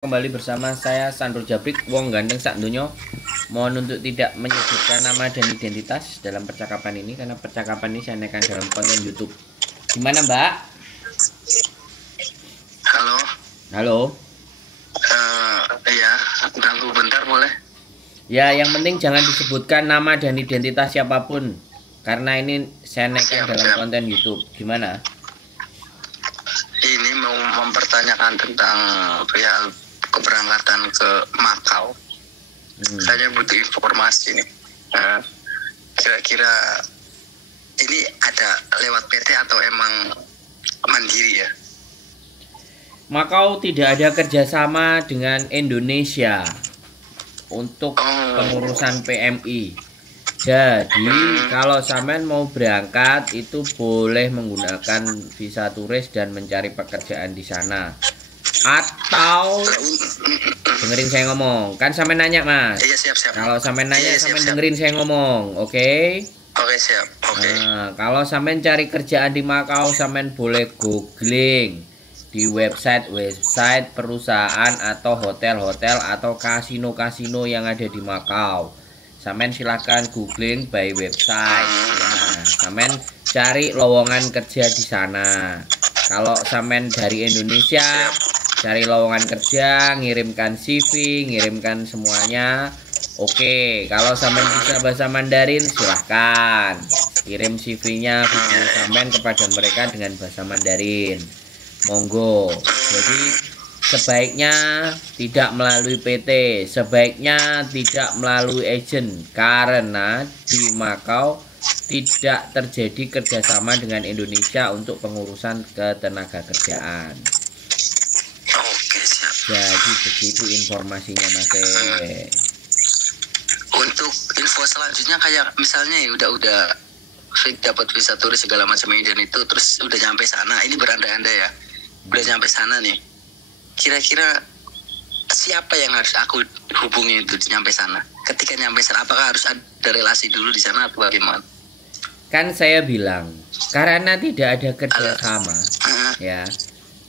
Kembali bersama saya Sandro Jabrik, wong gandeng sak donya. Mohon untuk tidak menyebutkan nama dan identitas dalam percakapan ini karena percakapan ini saya naikkan dalam konten YouTube. Gimana, Mbak? Halo. Halo. Ya, ganggu bentar boleh? Ya, yang penting jangan disebutkan nama dan identitas siapapun karena ini saya naikkan dalam konten YouTube. Gimana? Ini mau mempertanyakan tentang perihal keberangkatan ke Makau. Saya butuh informasi nih. Kira-kira ini ada lewat PT atau emang mandiri ya? Makau tidak ada kerjasama dengan Indonesia untuk pengurusan PMI. Jadi kalau sampean mau berangkat itu boleh menggunakan visa turis dan mencari pekerjaan di sana. Atau dengerin saya ngomong, kan sampean nanya Mas. Iya siap. Kalau sampean nanya, Iya, sampean siap. dengerin saya ngomong, oke? Oke siap. Oke. Nah, kalau sampean cari kerjaan di Makau, sampean boleh googling di website perusahaan atau hotel-hotel atau kasino-kasino yang ada di Makau. Sampean silakan googling by website. Nah, sampean cari lowongan kerja di sana. Kalau sampean dari Indonesia, cari lowongan kerja, ngirimkan CV, ngirimkan semuanya. Oke, kalau sampean bisa bahasa Mandarin silahkan kirim CV-nya, video sampean kepada mereka dengan bahasa Mandarin. Monggo. Jadi sebaiknya tidak melalui PT, sebaiknya tidak melalui agent karena di Makau tidak terjadi kerjasama dengan Indonesia untuk pengurusan ketenaga kerjaan. Oke siap. Jadi begitu informasinya Mas. Untuk info selanjutnya kayak misalnya ya udah dapat visa turis segala macam ini dan itu terus udah nyampe sana, ini berandai-andai ya, udah nyampe sana nih, kira-kira siapa yang harus aku hubungi itu nyampe sana? Ketika nyampe sana, apakah harus ada relasi dulu di sana atau bagaimana? Kan saya bilang karena tidak ada kerjasama, ya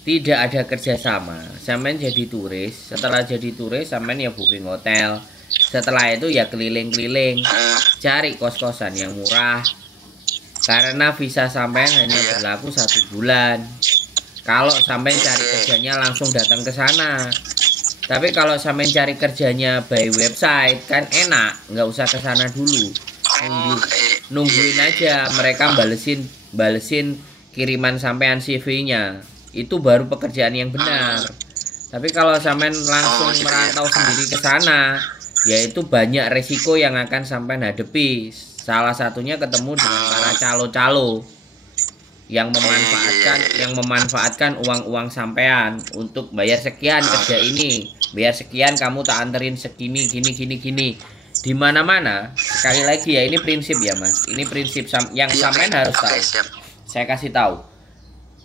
tidak ada kerjasama. Sampean jadi turis, setelah jadi turis sampean ya booking hotel. Setelah itu ya keliling-keliling, cari kos-kosan yang murah. Karena visa sampean hanya berlaku 1 bulan. Kalau sampean cari kerjanya langsung datang ke sana. Tapi kalau sampean cari kerjanya by website kan enak, nggak usah ke sana dulu. Nungguin aja mereka balesin kiriman sampean CV-nya. Itu baru pekerjaan yang benar. Tapi kalau sampean langsung merantau sendiri ke sana, yaitu banyak resiko yang akan sampean hadapi. Salah satunya ketemu dengan para calo-calo yang memanfaatkan uang-uang sampean untuk bayar sekian kerja ini, bayar sekian kamu tak anterin segini gini. Di mana-mana sekali lagi ya, ini prinsip ya Mas, ini prinsip yang sampean harus tahu. Saya kasih tahu,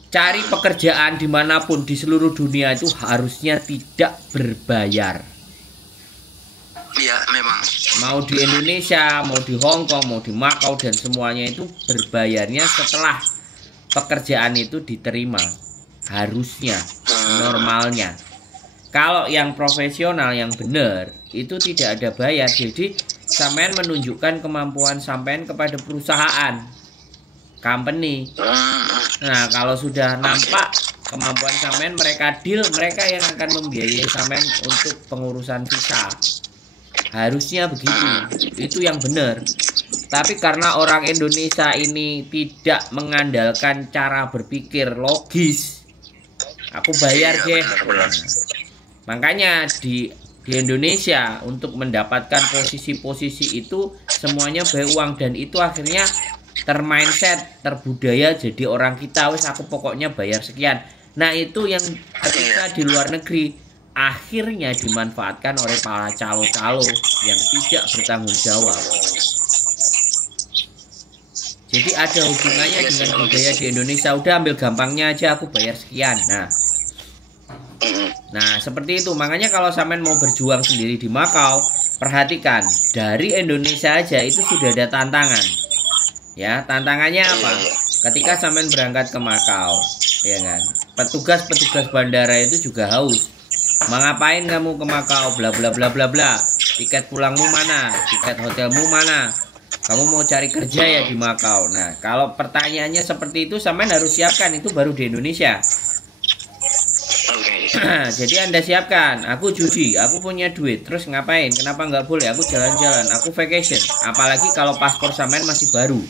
cari pekerjaan dimanapun di seluruh dunia itu harusnya tidak berbayar. Iya memang. Mau di Indonesia, mau di Hong Kong, mau di Makau dan semuanya itu berbayarnya setelah pekerjaan itu diterima. Harusnya, normalnya. Kalau yang profesional yang benar itu tidak ada bayar. Jadi sampean menunjukkan kemampuan sampean kepada perusahaan, company. Nah, kalau sudah nampak kemampuan sampean, mereka deal, mereka yang akan membiayai sampean untuk pengurusan visa. Harusnya begitu. Itu yang benar. Tapi karena orang Indonesia ini tidak mengandalkan cara berpikir logis, aku bayar deh. Makanya di Indonesia untuk mendapatkan posisi-posisi itu semuanya bayar uang, dan itu akhirnya termindset, terbudaya jadi orang kita, wes aku pokoknya bayar sekian. Nah, itu yang ketika di luar negeri akhirnya dimanfaatkan oleh para calo-calo yang tidak bertanggung jawab. Jadi ada hubungannya dengan budaya di Indonesia. Udah ambil gampangnya aja, aku bayar sekian. Nah seperti itu. Makanya kalau sampean mau berjuang sendiri di Makau, perhatikan dari Indonesia aja itu sudah ada tantangan. Ya, tantangannya apa? Ketika sampean berangkat ke Makau, ya kan, petugas bandara itu juga haus. Mau ngapain kamu ke Makau? Bla bla bla bla bla. Tiket pulangmu mana? Tiket hotelmu mana? Kamu mau cari kerja ya di Makau. Nah, kalau pertanyaannya seperti itu, sampean harus siapkan, itu baru di Indonesia. Jadi Anda siapkan, aku judi, aku punya duit, terus ngapain? Kenapa nggak boleh? Aku jalan-jalan, aku vacation. Apalagi kalau paspor sampean masih baru.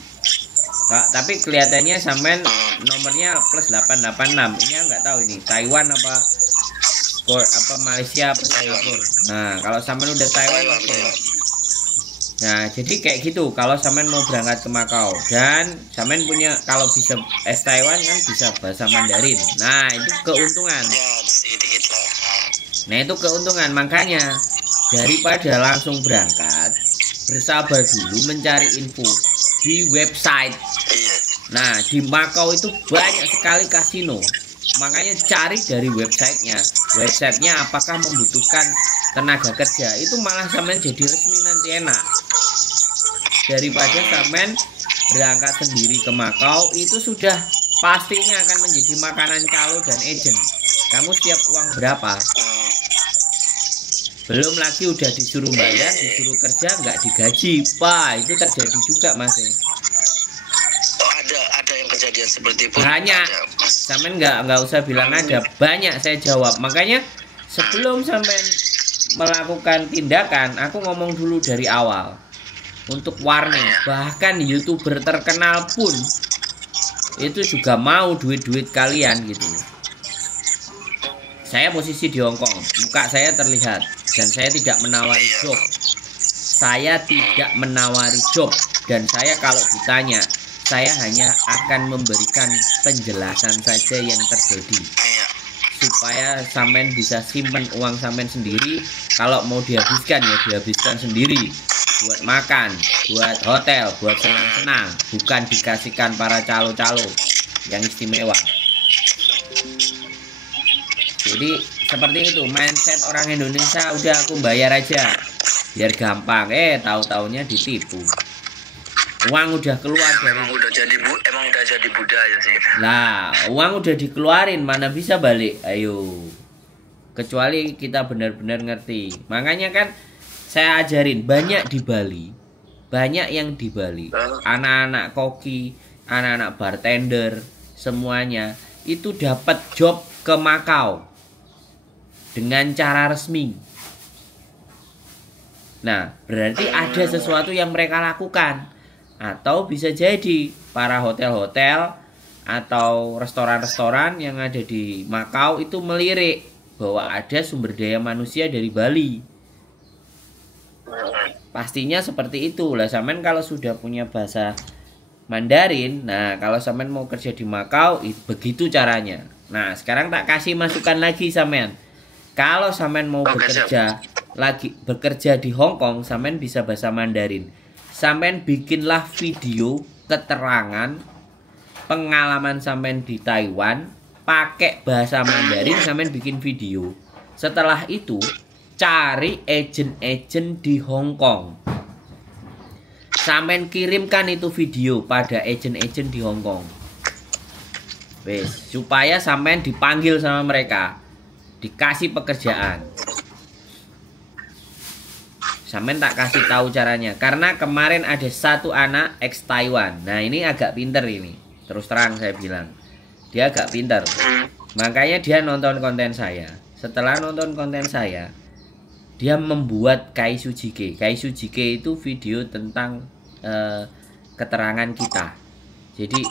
Tapi kelihatannya sampean nomornya plus 886. Ini nggak tahu ini Taiwan apa Malaysia apa Singapura. Nah, kalau sampean udah Taiwan oke. Nah, jadi kayak gitu kalau sampean mau berangkat ke Makau dan sampean punya, kalau bisa Taiwan kan bisa bahasa Mandarin. Nah, itu keuntungan. Nah, itu keuntungan, makanya daripada langsung berangkat, bersabar dulu mencari info di website. Nah, di Makau itu banyak sekali kasino. Makanya cari dari websitenya. Websitenya apakah membutuhkan tenaga kerja, itu malah sampean jadi resmi nanti enak. Daripada sampean berangkat sendiri ke Makau, itu sudah pastinya akan menjadi makanan calo dan agent. Kamu siap uang berapa? Belum lagi udah disuruh bayar, disuruh kerja nggak digaji. Pak, itu terjadi juga Mas. Oh, ada yang kejadian seperti itu. Banyak. Sampean nggak usah bilang ada, banyak saya jawab. Makanya sebelum sampean melakukan tindakan, aku ngomong dulu dari awal untuk warning. Bahkan YouTuber terkenal pun itu juga mau duit-duit kalian gitu. Saya posisi di Hongkong, muka saya terlihat, dan saya tidak menawari job. Saya tidak menawari job, dan saya kalau ditanya, saya hanya akan memberikan penjelasan saja yang terjadi, supaya sampean bisa simpen uang sampean sendiri. Kalau mau dihabiskan ya dihabiskan sendiri, buat makan, buat hotel, buat senang-senang, bukan dikasihkan para calo-calo yang istimewa. Jadi seperti itu mindset orang Indonesia, udah aku bayar aja biar gampang, tahu-taunya ditipu. Uang udah keluar dari, emang udah jadi budaya sih. Lah, uang udah dikeluarin, mana bisa balik? Ayo. Kecuali kita benar-benar ngerti. Makanya kan saya ajarin banyak di Bali. Banyak yang di Bali. Anak-anak koki, anak-anak bartender, semuanya itu dapat job ke Makau dengan cara resmi. Nah, berarti ada sesuatu yang mereka lakukan. Atau bisa jadi para hotel-hotel atau restoran-restoran yang ada di Makau itu melirik bahwa ada sumber daya manusia dari Bali. Pastinya seperti itu lah. Sampean kalau sudah punya bahasa Mandarin, nah kalau sampean mau kerja di Makau, begitu caranya. Nah, sekarang tak kasih masukan lagi sampean. Kalau sampean mau bekerja di Hongkong, sampean bisa bahasa Mandarin. Sampean bikinlah video keterangan pengalaman sampean di Taiwan pakai bahasa Mandarin, sampean bikin video. Setelah itu cari agent-agent di Hongkong. Sampean kirimkan itu video pada agent-agent di Hongkong. Wes, supaya sampean dipanggil sama mereka, dikasih pekerjaan. Sampean tak kasih tahu caranya, karena kemarin ada satu anak ex Taiwan. Nah, ini agak pinter ini. Terus terang saya bilang, dia agak pinter. Makanya dia nonton konten saya. Setelah nonton konten saya, dia membuat Kaisu Jike. Kaisu Jike itu video tentang keterangan kita. Jadi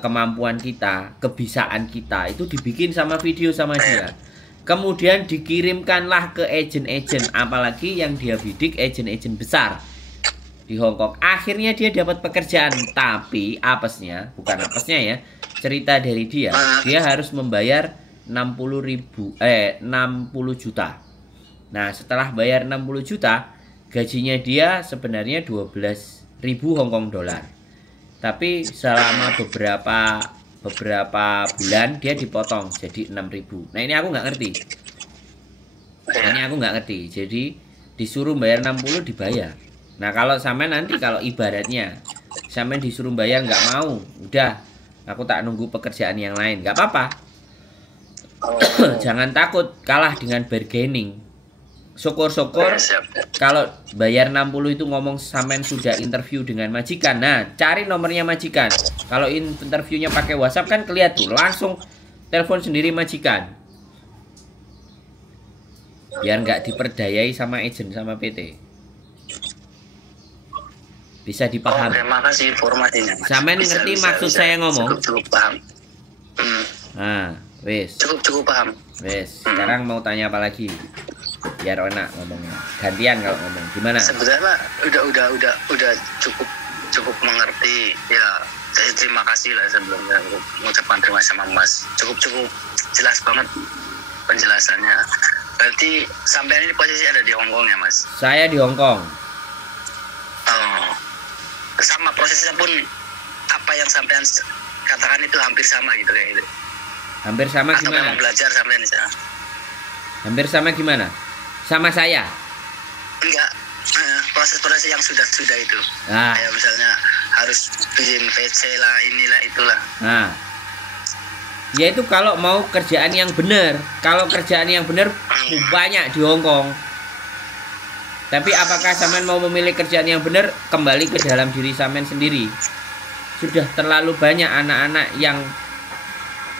kemampuan kita, kebisaan kita itu dibikin sama video sama dia. Kemudian dikirimkanlah ke agent-agent, apalagi yang dia bidik agent-agent besar di Hongkong. Akhirnya dia dapat pekerjaan, tapi bukan apesnya ya. Cerita dari dia harus membayar 60 juta. Nah, setelah bayar 60 juta, gajinya dia sebenarnya 12.000 Hongkong dolar. Tapi selama beberapa bulan dia dipotong jadi 6.000. Nah, ini aku nggak ngerti. Jadi disuruh bayar 60 dibayar. Nah, kalau sampai nanti kalau ibaratnya sampai disuruh bayar nggak mau, udah aku tak nunggu pekerjaan yang lain, nggak apa-apa. Oh. Jangan takut kalah dengan bargaining. Syukur-syukur Siap. kalau bayar 60 itu ngomong sampean sudah interview dengan majikan. Nah, cari nomornya majikan. Kalau interviewnya pakai WhatsApp kan kelihatan tuh, langsung telepon sendiri majikan. Biar nggak diperdayai sama agent sama PT. Bisa dipahami. Terima kasih informasinya. Sampean ngerti maksud saya ngomong? Cukup paham. Nah, wes. Cukup paham. Wes, sekarang mau tanya apa lagi? Biar enak ngomongnya. Gantian kalau ngomong. Gimana? Sebenarnya udah cukup mengerti ya. Saya terima kasih lah sebelumnya mengucapkan terima kasih sama Mas. Cukup jelas banget penjelasannya. Berarti sampai ini posisi ada di Hong Kong ya, Mas? Saya di Hong Kong. Oh. Sama prosesnya pun apa yang sampean katakan itu hampir sama gitu kayak gitu. Hampir sama Atau gimana? memang belajar sampean di sana? Hampir sama gimana? Sama saya. Enggak. Proses-proses yang sudah itu. Nah, Kayak misalnya harus bikin PC lah, inilah itulah. nah. Yaitu kalau mau kerjaan yang benar. Kalau kerjaan yang benar banyak di Hong Kong. Tapi apakah sampean mau memilih kerjaan yang benar? Kembali ke dalam diri sampean sendiri. Sudah terlalu banyak anak-anak yang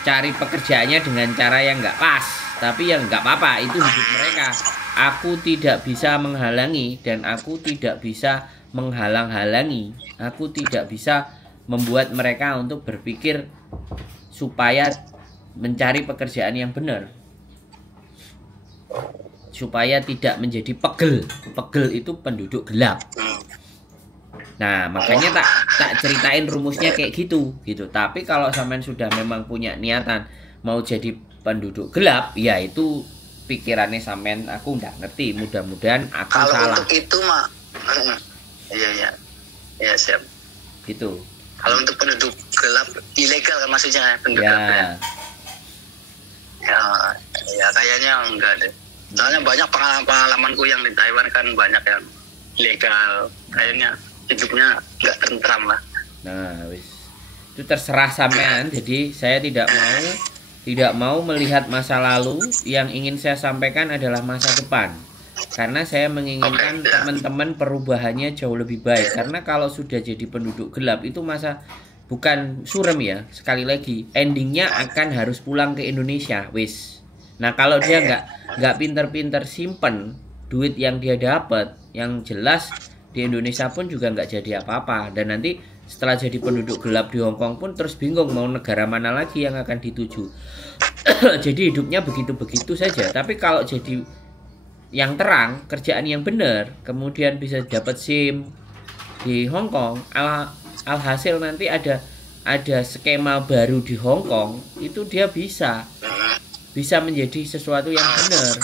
cari pekerjaannya dengan cara yang nggak pas. Tapi yang nggak apa-apa, itu hidup mereka. Aku tidak bisa menghalangi dan aku tidak bisa menghalang-halangi. Aku tidak bisa membuat mereka untuk berpikir supaya mencari pekerjaan yang benar. Supaya tidak menjadi pegel. Pegel itu penduduk gelap. Nah, makanya tak ceritain rumusnya kayak gitu. Tapi kalau sampean sudah memang punya niatan mau jadi penduduk gelap, ya itu pikirannya sampean, aku nggak ngerti. Mudah-mudahan aku Kalau salah. untuk itu mah, iya siap. Gitu. Kalau untuk penduduk gelap ilegal kan maksudnya penduduk gelap Ya, ya kayaknya enggak deh. Soalnya banyak pengalamanku yang di Taiwan kan banyak yang ilegal, kayaknya hidupnya nggak tentram lah. nah, wis. Itu terserah sampean. Jadi saya tidak mau melihat masa lalu. Yang ingin saya sampaikan adalah masa depan. Karena saya menginginkan teman-teman perubahannya jauh lebih baik. Karena kalau sudah jadi penduduk gelap itu masa bukan surem ya. Sekali lagi, endingnya akan harus pulang ke Indonesia, wis. Nah, kalau dia nggak pinter-pinter simpen duit yang dia dapat, yang jelas di Indonesia pun juga nggak jadi apa-apa. Dan nanti setelah jadi penduduk gelap di Hong Kong pun terus bingung mau negara mana lagi yang akan dituju. Jadi hidupnya begitu-begitu saja. Tapi kalau jadi yang terang, kerjaan yang benar, kemudian bisa dapat SIM di Hong Kong, alhasil nanti ada skema baru di Hong Kong, itu dia bisa menjadi sesuatu yang benar.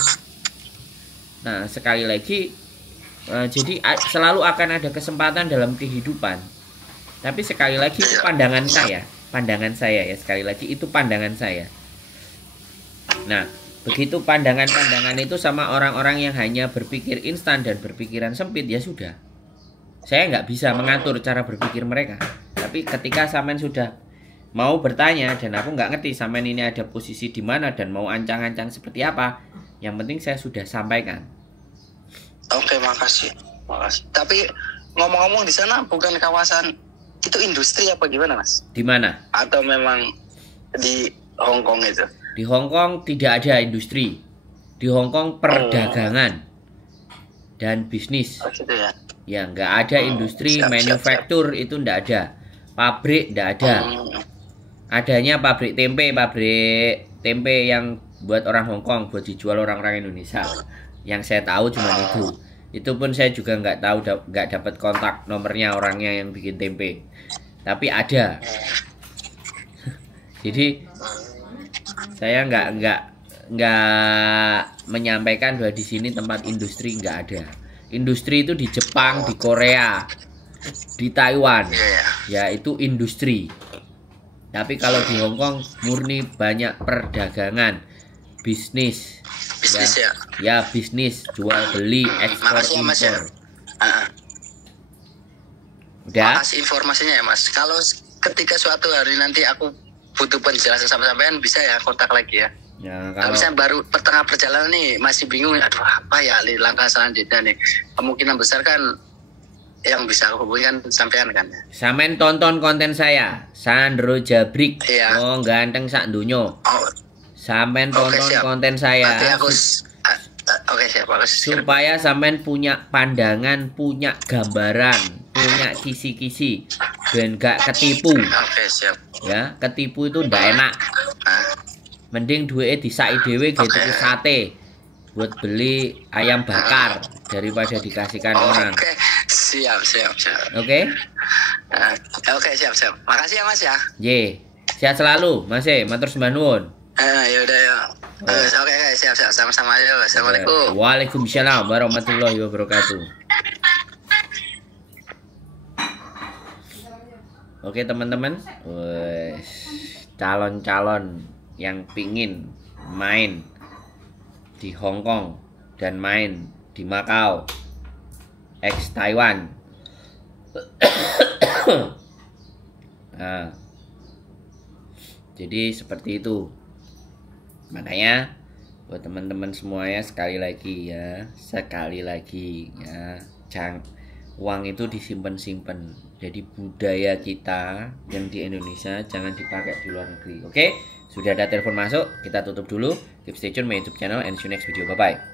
Nah, sekali lagi, jadi selalu akan ada kesempatan dalam kehidupan. Tapi sekali lagi itu pandangan saya ya, sekali lagi itu pandangan saya. Nah, begitu pandangan-pandangan itu sama orang-orang yang hanya berpikir instan dan berpikiran sempit, ya sudah. Saya nggak bisa mengatur cara berpikir mereka. Tapi ketika sampean sudah mau bertanya dan aku nggak ngerti sampean ini ada posisi di mana dan mau ancang-ancang seperti apa, yang penting saya sudah sampaikan. Oke, makasih. Tapi ngomong-ngomong di sana bukan kawasan itu industri apa gimana, Mas? Di mana? Atau memang di Hong Kong itu? Di Hong Kong tidak ada industri. Di Hong Kong perdagangan dan bisnis. Oh, gitu ya. Ya, nggak ada industri manufaktur, itu nggak ada. Pabrik nggak ada. Adanya pabrik tempe yang buat orang Hong Kong, buat dijual orang-orang Indonesia. Yang saya tahu cuma itu. Itu pun saya juga nggak tahu, nggak dapat kontak nomornya orangnya yang bikin tempe. Tapi ada. Jadi saya nggak menyampaikan bahwa di sini tempat industri, nggak ada. Industri itu di Jepang, di Korea, di Taiwan, ya itu industri. Tapi kalau di Hong Kong murni banyak perdagangan, bisnis ya bisnis, jual beli, ekspor impor. Udah. Makasih informasinya ya, Mas. Kalau ketika suatu hari nanti aku butuh penjelasan sama sampean, bisa ya kontak lagi ya. Ya, kalau misalnya baru pertengah perjalanan nih masih bingung, aduh apa ya langkah selanjutnya nih, kemungkinan besar kan yang bisa aku hubungi kan sampean kan. Sampean tonton konten saya, Sandro Jabrik. Iya. Oh, ganteng sak dunyo. Oh, Sampean oke, tonton siap. konten saya. Nanti aku oke siap, bagus. Supaya sampean punya pandangan, punya gambaran, punya kisi-kisi, ben gak ketipu. Oke, siap. Ya, ketipu itu ndak enak. Mending duitnya disai dhewe gitu Oke. sate buat beli ayam bakar daripada dikasihkan orang. Oke, siap. Oke? Oke, siap. Makasih ya Mas ya. Ye, sehat selalu, Mas. Matur sembah nuwun. Ya udah ya. Oke, siap. Sama-sama aja. Assalamualaikum. Waalaikumsalam warahmatullahi wabarakatuh. Oke teman-teman, calon-calon yang pingin main di Hong Kong dan main di Macau, ex Taiwan. Nah, jadi seperti itu. Makanya buat teman-teman semuanya sekali lagi ya, uang itu disimpan-simpan. Jadi budaya kita yang di Indonesia jangan dipakai di luar negeri. Oke? Sudah ada telepon masuk, kita tutup dulu. Keep stay tune my YouTube channel and see you next video. Bye bye.